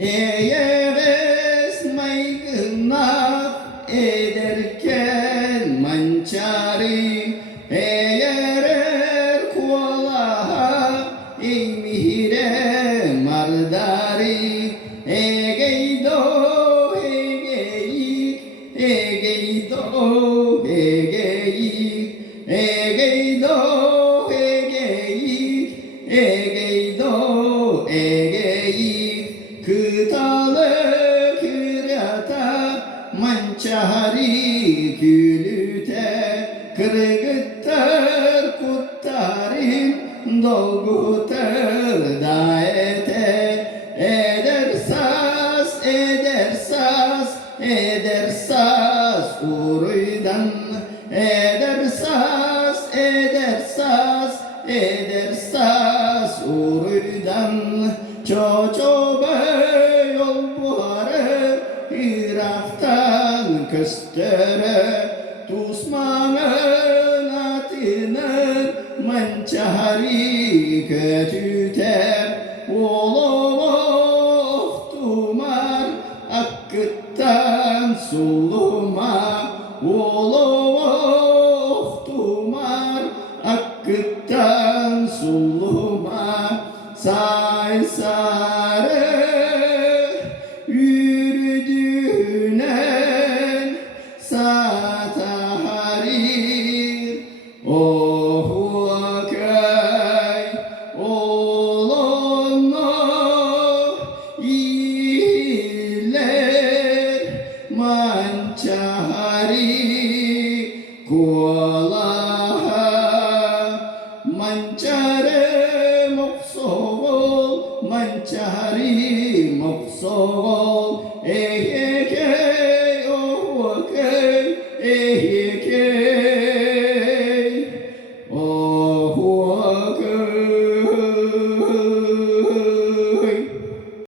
Eğer esmaygınlar ederken mançari, eğer kualaha mihre mardari, egeydo egeyik, egeydo egeyik, egeydo egeyik, egeydo egeyik. Kıtalı kırata mançari külüte, kırgıttır kuttarin dolgutur daete. Edersas edersas edersas uruydan, edersas edersas edersas uruydan. Çoçobe yol buharı Irak'tan köstere, Tusmanın atının mançari kötüter. Olof tumar akkıttan sulu